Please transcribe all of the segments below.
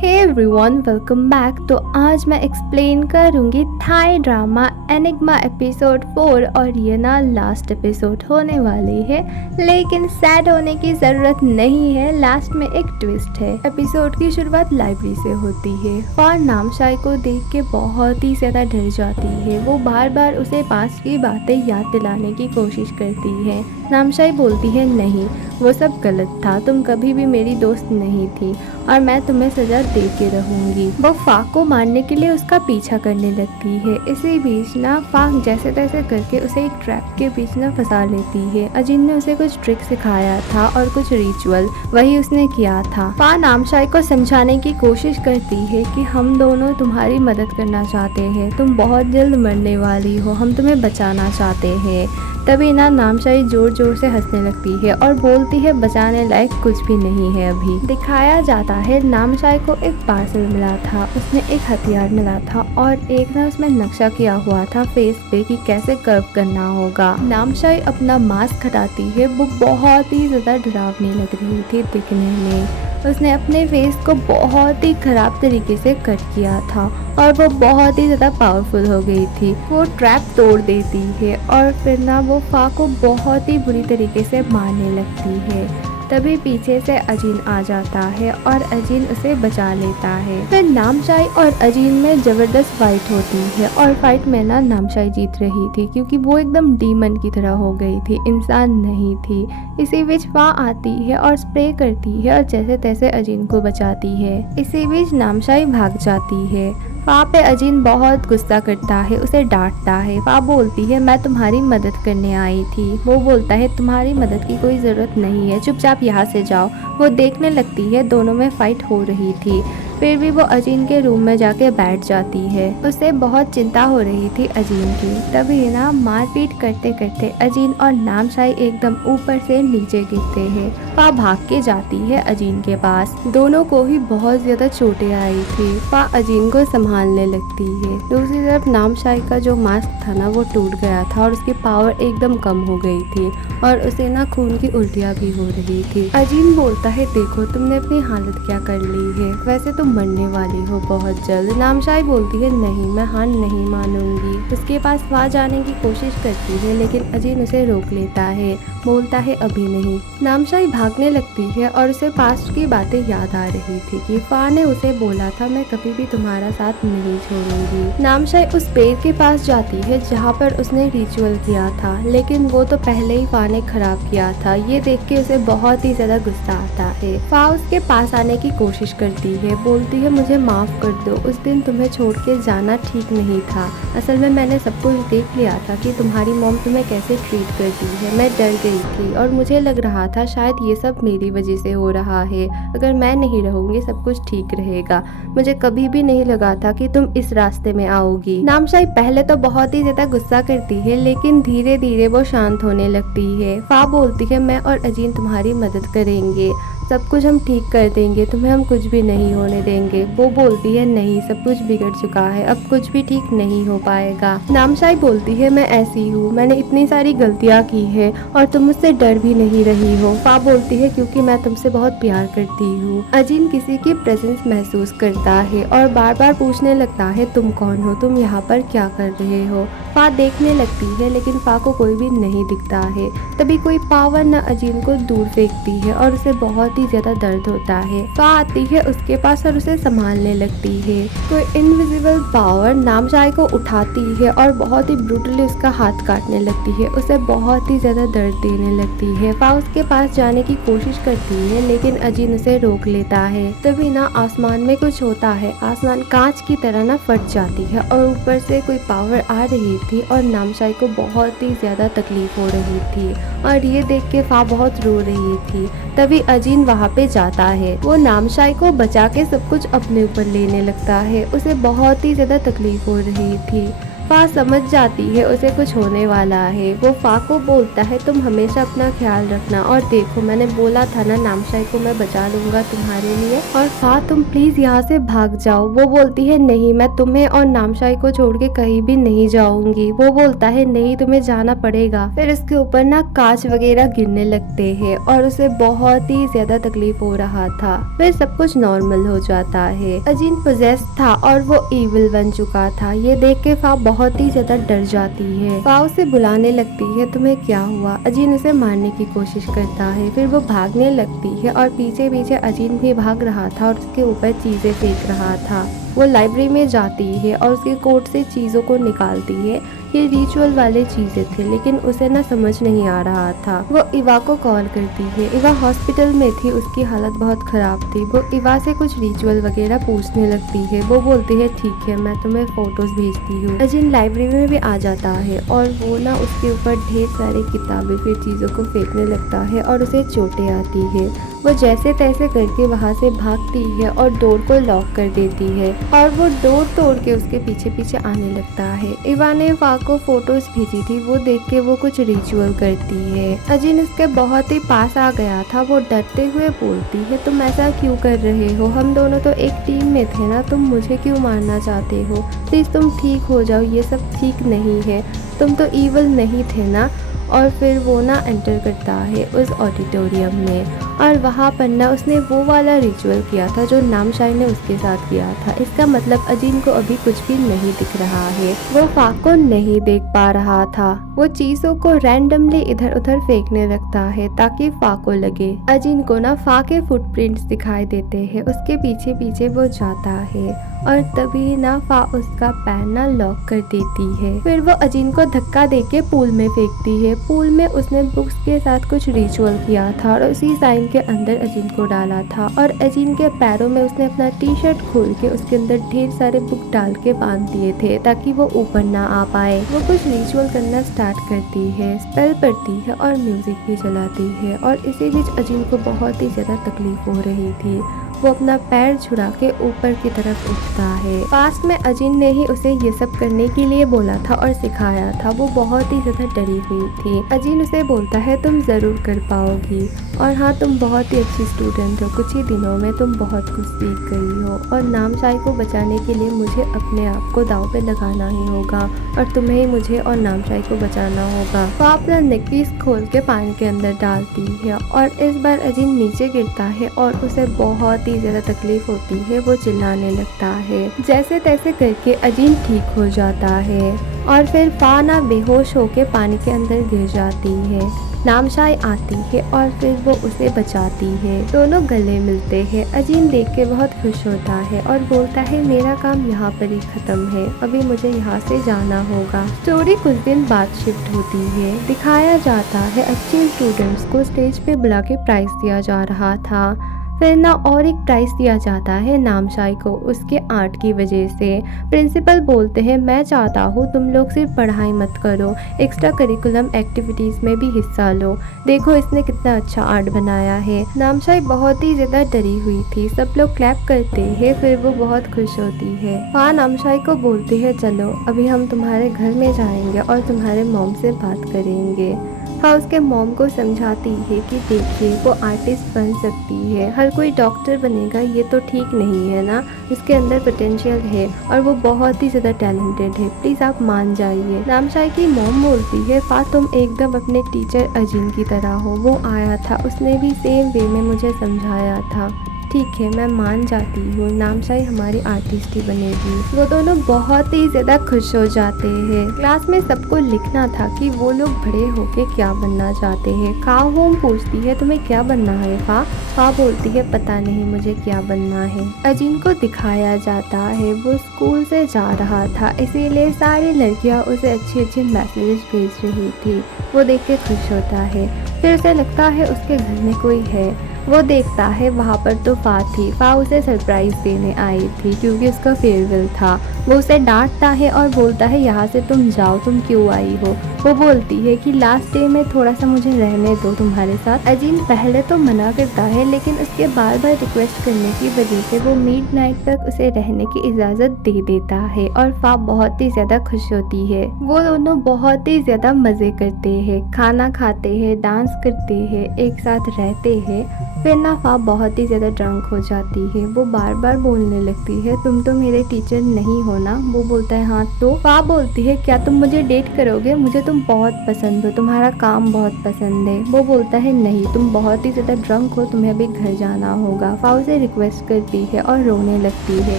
Hey everyone, welcome back. तो आज मैं एक्सप्लेन करूंगी थाई ड्रामा एनिग्मा एपिसोड 4 और ये ना लास्ट एपिसोड होने वाली है, लेकिन सैड होने की ज़रूरत नहीं है। लास्ट में एक ट्विस्ट है। एपिसोड की शुरुआत लाइब्रेरी से होती है और नामशाई को देख के बहुत ही ज़्यादा डर जाती है। वो बार बार उसे पास की बातें याद दिलाने की कोशिश करती है। नामशाई बोलती है, नहीं, वो सब गलत था, तुम कभी भी मेरी दोस्त नहीं थी और मैं तुम्हें सजा दे के रहूंगी। वो फाक को मारने के लिए उसका पीछा करने लगती है। इसी बीच ना फाक जैसे तैसे करके उसे एक ट्रैप के बीच ना फंसा लेती है। अजिन ने उसे कुछ ट्रिक सिखाया था और कुछ रिचुअल, वही उसने किया था। फा नामशाई को समझाने की कोशिश करती है कि हम दोनों तुम्हारी मदद करना चाहते हैं, तुम बहुत जल्द मरने वाली हो, हम तुम्हें बचाना चाहते हैं। तभी ना नामशाई जोर जोर से हंसने लगती है और बोलती है, बचाने लायक कुछ भी नहीं है। अभी दिखाया जाता है नामशाई को एक पार्सल मिला था, उसमें एक हथियार मिला था और एक ना उसमें नक्शा किया हुआ था फेस पे कि कैसे कर्व करना होगा। नामशाई अपना मास्क हटाती है। वो बहुत ही ज्यादा डरावनी लग रही थी दिखने में। उसने अपने फेस को बहुत ही खराब तरीके से कट किया था और वो बहुत ही ज़्यादा पावरफुल हो गई थी। वो ट्रैप तोड़ देती है और फिर ना वो फा को बहुत ही बुरी तरीके से मारने लगती है। तभी पीछे से अजीन आ जाता है और अजीन उसे बचा लेता है। फिर नामशाई और अजीन में जबरदस्त फाइट होती है और फाइट में ना नामशाई जीत रही थी क्योंकि वो एकदम डीमन की तरह हो गई थी, इंसान नहीं थी। इसी बीच फा आती है और स्प्रे करती है और जैसे तैसे अजीन को बचाती है। इसी बीच नामशाई भाग जाती है। फा पे अजीन बहुत गुस्सा करता है, उसे डांटता है। फा बोलती है, मैं तुम्हारी मदद करने आई थी। वो बोलता है, तुम्हारी मदद की कोई ज़रूरत नहीं है, चुपचाप यहाँ से जाओ। वो देखने लगती है दोनों में फाइट हो रही थी। फिर भी वो अजीन के रूम में जाके बैठ जाती है। उसे बहुत चिंता हो रही थी अजीन की। तभी ना मारपीट करते करते अजीन और नामशाई एकदम ऊपर से नीचे गिरते हैं। फा भाग के जाती है अजीन के पास। दोनों को ही बहुत ज्यादा चोटें आई थी। फा अजीन को संभालने लगती है। दूसरी तरफ नामशाई का जो मास्क था ना वो टूट गया था और उसकी पावर एकदम कम हो गई थी और उसे ना खून की उल्टियाँ भी हो रही थी। अजीन बोलता है, देखो तुमने अपनी हालत क्या कर ली है, वैसे तुम मरने वाली हो बहुत जल्द। नामशाई बोलती है, नहीं, मैं हार नहीं मानूंगी। उसके पास वहाँ जाने की कोशिश करती है लेकिन अजीन उसे रोक लेता है, बोलता है अभी नहीं। नामशाई भागने लगती है और उसे पास्ट की बातें याद आ रही थी कि फा ने उसे बोला था, मैं कभी भी तुम्हारा साथ नहीं छोड़ूंगी। नामशाई उस पेड़ के पास जाती है जहाँ पर उसने रिचुअल किया था, लेकिन वो तो पहले ही फा ने खराब किया था। ये देख के उसे बहुत ही ज्यादा गुस्सा आता है। फा उसके पास आने की कोशिश करती है, बोलती है, मुझे माफ कर दो, उस दिन तुम्हें छोड़ के जाना ठीक नहीं था। असल में मैंने सब कुछ देख लिया था कि तुम्हारी मॉम तुम्हें कैसे ट्रीट करती है। मैं डर गई थी और मुझे लग रहा था शायद ये सब मेरी वजह से हो रहा है। अगर मैं नहीं रहूंगी सब कुछ ठीक रहेगा। मुझे कभी भी नहीं लगा था कि तुम इस रास्ते में आओगी। नामशाई पहले तो बहुत ही ज्यादा गुस्सा करती है लेकिन धीरे धीरे वो शांत होने लगती है। फा बोलती है, मैं और अजीन तुम्हारी मदद करेंगे, सब कुछ हम ठीक कर देंगे, तुम्हें हम कुछ भी नहीं होने देंगे। वो बोलती है, नहीं, सब कुछ बिगड़ चुका है, अब कुछ भी ठीक नहीं हो पाएगा। नामशाई बोलती है, मैं ऐसी हूँ, मैंने इतनी सारी गलतियाँ की है और तुम मुझसे डर भी नहीं रही हो। फा बोलती है, क्योंकि मैं तुमसे बहुत प्यार करती हूँ। अजीन किसी की प्रेजेंस महसूस करता है और बार बार पूछने लगता है, तुम कौन हो, तुम यहाँ पर क्या कर रहे हो। फा देखने लगती है लेकिन फा को कोई भी नहीं दिखता है। तभी कोई पावर न अजीन को दूर फेंकती है और उसे बहुत ही ज्यादा दर्द होता है। फा आती है उसके पास और उसे संभालने लगती है। कोई इनविजिबल पावर नामशाई को उठाती है और बहुत ही ब्रूटली उसका हाथ काटने लगती है, उसे बहुत ही ज्यादा दर्द देने लगती है। फा उसके पास जाने की कोशिश करती है लेकिन अजीन उसे रोक लेता है। तभी ना आसमान में कुछ होता है, आसमान कांच की तरह ना फट जाती है और ऊपर से कोई पावर आ रही थी और नामशाई को बहुत ही ज्यादा तकलीफ हो रही थी और ये देख के फा बहुत रो रही थी। तभी अजीन वहाँ पे जाता है। वो नामशाई को बचा के सब कुछ अपने ऊपर लेने लगता है, उसे बहुत ही ज्यादा तकलीफ हो रही थी। फा समझ जाती है उसे कुछ होने वाला है। वो फा को बोलता है तुम हमेशा अपना ख्याल रखना, और देखो मैंने बोला था ना नामशाई को मैं बचा लूंगा तुम्हारे लिए, और फा तुम प्लीज यहाँ से भाग जाओ। वो बोलती है नहीं, मैं तुम्हें और नामशाई को छोड़ के कहीं भी नहीं जाऊंगी। वो बोलता है नहीं, तुम्हें जाना पड़ेगा। फिर उसके ऊपर ना कांच वगैरह गिरने लगते हैं और उसे बहुत ही ज्यादा तकलीफ हो रहा था। फिर सब कुछ नॉर्मल हो जाता है। अजीन पोजेस था और वो इविल बन चुका था। ये देख के फा बहुत ही ज्यादा डर जाती है। फा उसे बुलाने लगती है तुम्हें क्या हुआ। अजीन उसे मारने की कोशिश करता है। फिर वो भागने लगती है और पीछे पीछे अजीन भी भाग रहा था और उसके ऊपर चीजें फेंक रहा था। वो लाइब्रेरी में जाती है और उसके कोट से चीज़ों को निकालती है। ये रिचुअल वाले चीज़ें थे, लेकिन उसे ना समझ नहीं आ रहा था। वो इवा को कॉल करती है। इवा हॉस्पिटल में थी, उसकी हालत बहुत ख़राब थी। वो इवा से कुछ रिचुअल वगैरह पूछने लगती है। वो बोलती है ठीक है, मैं तुम्हें फ़ोटोज़ भेजती हूँ। अजिन लाइब्रेरी में भी आ जाता है और वो ना उसके ऊपर ढेर सारी किताबें फिर चीज़ों को फेंकने लगता है और उसे चोटें आती है। वो जैसे तैसे करके वहाँ से भागती है और डोर को लॉक कर देती है और वो डोर तोड़ के उसके पीछे पीछे आने लगता है। इवा ने फा को फोटोज भेजी थी, वो देख के वो कुछ रिचुअल करती है। अजिन उसके बहुत ही पास आ गया था। वो डरते हुए बोलती है तुम ऐसा क्यों कर रहे हो, हम दोनों तो एक टीम में थे ना, तुम मुझे क्यों मारना चाहते हो, प्लीज तुम ठीक हो जाओ, ये सब ठीक नहीं है, तुम तो ईवल नहीं थे ना। और फिर वो ना एंटर करता है उस ऑडिटोरियम में और वहाँ पर ना उसने वो वाला रिचुअल किया था जो नामशाई ने उसके साथ किया था। इसका मतलब अजीन को अभी कुछ भी नहीं दिख रहा है। वो फा को नहीं देख पा रहा था। वो चीजों को रैंडमली इधर उधर फेंकने लगता है ताकि फा को लगे। अजीन को ना फा के फुटप्रिंट्स दिखाई देते हैं। उसके पीछे पीछे वो जाता है और तभी ना फा उसका पैर ना लॉक कर देती है। फिर वो अजीन को धक्का देके पूल में फेंकती है। पूल में उसने बुक्स के साथ कुछ रिचुअल किया था और उसी साइन के अंदर अजीन को डाला था और अजीन के पैरों में उसने अपना टी शर्ट खोल के उसके अंदर ढेर सारे बुक डाल के बांध दिए थे ताकि वो ऊपर ना आ पाए। वो कुछ रिचुअल करना स्टार्ट करती है, स्पेल पढ़ती है और म्यूजिक भी चलाती है और इसी बीच अजीन को बहुत ही ज्यादा तकलीफ हो रही थी। वो अपना पैर छुड़ा के ऊपर की तरफ उठता है। पास में अजीन ने ही उसे ये सब करने के लिए बोला था और सिखाया था। वो बहुत ही ज्यादा डरी हुई थी। अजीन उसे बोलता है तुम जरूर कर पाओगी और हाँ तुम बहुत ही अच्छी स्टूडेंट हो, कुछ ही दिनों में तुम बहुत कुछ सीख गई हो और नामशाई को बचाने के लिए मुझे अपने आप को दांव पे लगाना ही होगा और तुम्हें ही मुझे और नामशाई को बचाना होगा। वो अपना नेकपीस खोल के पानी के अंदर डालती है और इस बार अजीन नीचे गिरता है और उसे बहुत ही ज्यादा तकलीफ होती है। वो चिल्लाने लगता है। जैसे तैसे करके अजीन ठीक हो जाता है और फिर फा ना बेहोश होके पानी के अंदर गिर जाती है। नामशाई आती है और फिर वो उसे बचाती है। दोनों गले मिलते हैं। अजीन देख के बहुत खुश होता है और बोलता है मेरा काम यहाँ पर ही खत्म है, अभी मुझे यहाँ से जाना होगा। स्टोरी कुछ दिन बाद शिफ्ट होती है। दिखाया जाता है अच्छे स्टूडेंट्स को स्टेज पे बुला के प्राइज दिया जा रहा था। फिर ना और एक प्राइज दिया जाता है नामशाई को उसके आर्ट की वजह से। प्रिंसिपल बोलते हैं मैं चाहता हूँ तुम लोग सिर्फ पढ़ाई मत करो, एक्स्ट्रा करिकुलम एक्टिविटीज़ में भी हिस्सा लो। देखो इसने कितना अच्छा आर्ट बनाया है। नामशाई बहुत ही ज़्यादा डरी हुई थी। सब लोग क्लैप करते हैं, फिर वो बहुत खुश होती है। हाँ नामशाई को बोलती है चलो अभी हम तुम्हारे घर में जाएंगे और तुम्हारे मॉम से बात करेंगे। हाँ उसके मॉम को समझाती है कि देखिए वो आर्टिस्ट बन सकती है, हर कोई डॉक्टर बनेगा ये तो ठीक नहीं है ना, इसके अंदर पोटेंशियल है और वो बहुत ही ज़्यादा टैलेंटेड है, प्लीज़ आप मान जाइए। नामशाई की मॉम बोलती है फा तुम एकदम अपने टीचर अजीन की तरह हो, वो आया था उसने भी सेम वे में मुझे समझाया था। ठीक है मैं मान जाती हूँ, नामशाई हमारी आर्टिस्ट ही बनेगी। वो दोनों बहुत ही ज़्यादा खुश हो जाते हैं। क्लास में सबको लिखना था कि वो लोग बड़े होके क्या बनना चाहते हैं। खाओ होम पूछती है तुम्हें क्या बनना है फा। फा बोलती है पता नहीं मुझे क्या बनना है। अजीन को दिखाया जाता है वो स्कूल से जा रहा था, इसीलिए सारी लड़कियाँ उसे अच्छे अच्छे मैसेजेस भेज रही थी। वो देख के खुश होता है। फिर उसे लगता है उसके घर में कोई है। वो देखता है वहाँ पर तो फा थी। फा उसे सरप्राइज देने आई थी क्योंकि उसका फेयरवेल था। वो उसे डांटता है और बोलता है यहाँ से तुम जाओ, तुम क्यों आई हो। वो बोलती है कि लास्ट डे में थोड़ा सा मुझे रहने दो तुम्हारे साथ। अजीन पहले तो मना करता है, लेकिन उसके बार बार रिक्वेस्ट करने की वजह से वो मिडनाइट तक उसे रहने की इजाज़त दे देता है और फा बहुत ही ज़्यादा खुश होती है। वो दोनों बहुत ही ज़्यादा मज़े करते हैं, खाना खाते हैं, डांस करते हैं, एक साथ रहते हैं। फिर ना फा बहुत ही ज़्यादा ड्रंक हो जाती है। वो बार बार बोलने लगती है, तुम तो मेरे टीचर नहीं हो ना। वो बोलता है हाँ। तो फा बोलती है, क्या तुम मुझे डेट करोगे? मुझे तुम बहुत पसंद हो, तुम्हारा काम बहुत पसंद है। वो बोलता है नहीं, तुम बहुत ही ज़्यादा ड्रंक हो, तुम्हें अभी घर जाना होगा। फा उसे रिक्वेस्ट करती है और रोने लगती है।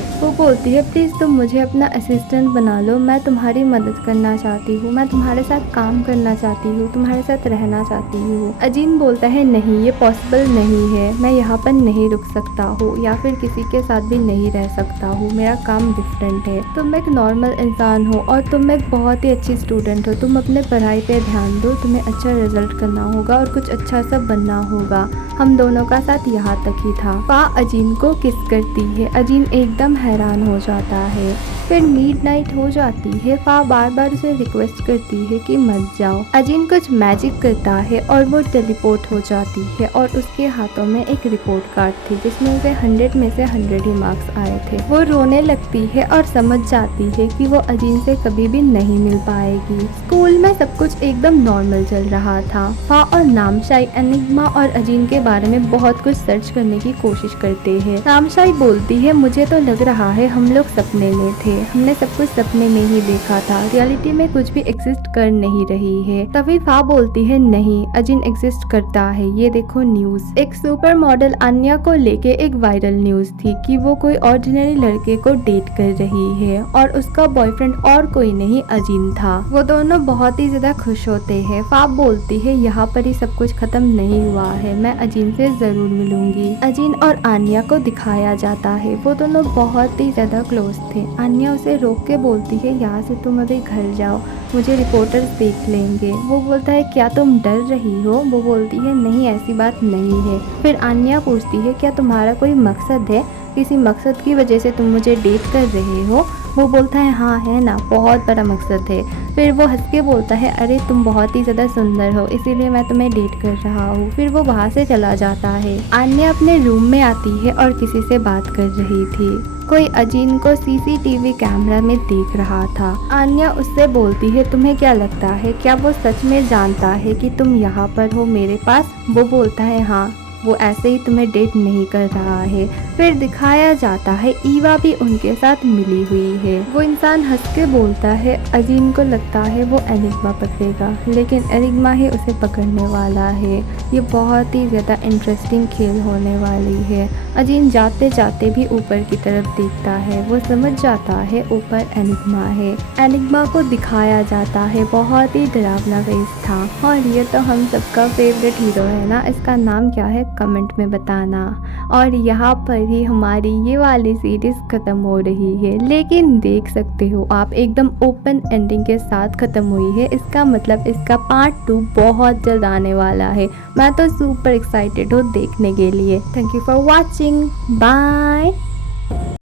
वो बोलती है, प्लीज़ तुम मुझे अपना असिस्टेंट बना लो, मैं तुम्हारी मदद करना चाहती हूँ, मैं तुम्हारे साथ काम करना चाहती हूँ, तुम्हारे साथ रहना चाहती हूँ। अजीन बोलता है नहीं, ये पॉसिबल नहीं है, मैं यहाँ पर नहीं रुक सकता हूँ या फिर किसी के साथ भी नहीं रह सकता हूँ, मेरा काम डिफरेंट है। तुम एक नॉर्मल इंसान हो और तुम एक बहुत ही अच्छी स्टूडेंट हो, तुम अपने पढ़ाई पे ध्यान दो, तुम्हें अच्छा रिजल्ट करना होगा और कुछ अच्छा सा बनना होगा। हम दोनों का साथ यहाँ तक ही था। फा अजीन को किस करती है। अजीन एकदम हैरान हो जाता है। फिर मिडनाइट हो जाती है। फा बार बार उसे रिक्वेस्ट करती है कि मत जाओ। अजीन कुछ मैजिक करता है और वो टेलीपोर्ट हो जाती है और उसके हाथों में एक रिपोर्ट कार्ड थी जिसमें उसे 100 में से 100 ही मार्क्स आए थे। वो रोने लगती है और समझ जाती है कि वो अजीन से कभी भी नहीं मिल पाएगी। स्कूल में सब कुछ एकदम नॉर्मल चल रहा था। फा और नामशाई एनिग्मा और अजीन के बारे में बहुत कुछ सर्च करने की कोशिश करते हैं। नामशाई बोलती है, मुझे तो लग रहा है हम लोग सपने में थे, हमने सब कुछ सपने में ही देखा था, रियलिटी में कुछ भी एग्जिस्ट कर नहीं रही है। तभी फा बोलती है, नहीं, अजीन एग्जिस्ट करता है, ये देखो न्यूज। एक सुपर मॉडल अन्या को लेके एक वायरल न्यूज थी कि वो कोई ऑर्डिनरी लड़के को डेट कर रही है और उसका बॉयफ्रेंड और कोई नहीं अजीन था। वो दोनों बहुत ही ज्यादा खुश होते हैं। फा बोलती है, यहाँ पर ही सब कुछ खत्म नहीं हुआ है, मैं अजीन से जरूर मिलूंगी। अजीन और आन्या को दिखाया जाता है, वो दोनों बहुत ही ज्यादा क्लोज थे। आन्या उसे रोक के बोलती है, यहाँ से तुम अभी घर जाओ, मुझे रिपोर्टर्स देख लेंगे। वो बोलता है, क्या तुम डर रही हो? वो बोलती है, नहीं, ऐसी बात नहीं है। फिर आन्या पूछती है, क्या तुम्हारा कोई मकसद है? किसी मकसद की वजह से तुम मुझे डेट कर रहे हो? वो बोलता है, हाँ है ना, बहुत बड़ा मकसद है। फिर वो हंस के बोलता है, अरे तुम बहुत ही ज़्यादा सुंदर हो, इसीलिए मैं तुम्हें डेट कर रहा हूँ। फिर वो वहाँ से चला जाता है। आन्या अपने रूम में आती है और किसी से बात कर रही थी। कोई अजीन को सीसीटीवी कैमरा में देख रहा था। आन्या उससे बोलती है, तुम्हें क्या लगता है, क्या वो सच में जानता है कि तुम यहाँ पर हो मेरे पास? वो बोलता है, हाँ, वो ऐसे ही तुम्हें डेट नहीं कर रहा है। फिर दिखाया जाता है ईवा भी उनके साथ मिली हुई है। वो इंसान हंस के बोलता है, अजीन को लगता है वो एनिग्मा पकड़ेगा, लेकिन एनिग्मा ही उसे पकड़ने वाला है। ये बहुत ही ज़्यादा इंटरेस्टिंग खेल होने वाली है। अजीन जाते जाते भी ऊपर की तरफ देखता है, वो समझ जाता है ऊपर एनिग्मा है। एनिग्मा को दिखाया जाता है, बहुत ही डरावना फेस था। और ये तो हम सबका फेवरेट हीरो है ना, इसका नाम क्या है कमेंट में बताना। और यहाँ पर ही हमारी ये वाली सीरीज खत्म हो रही है, लेकिन देख सकते हो आप एकदम ओपन एंडिंग के साथ खत्म हुई है। इसका मतलब इसका पार्ट 2 बहुत जल्द आने वाला है। मैं तो सुपर एक्साइटेड हूँ देखने के लिए। Thank you for watching, bye.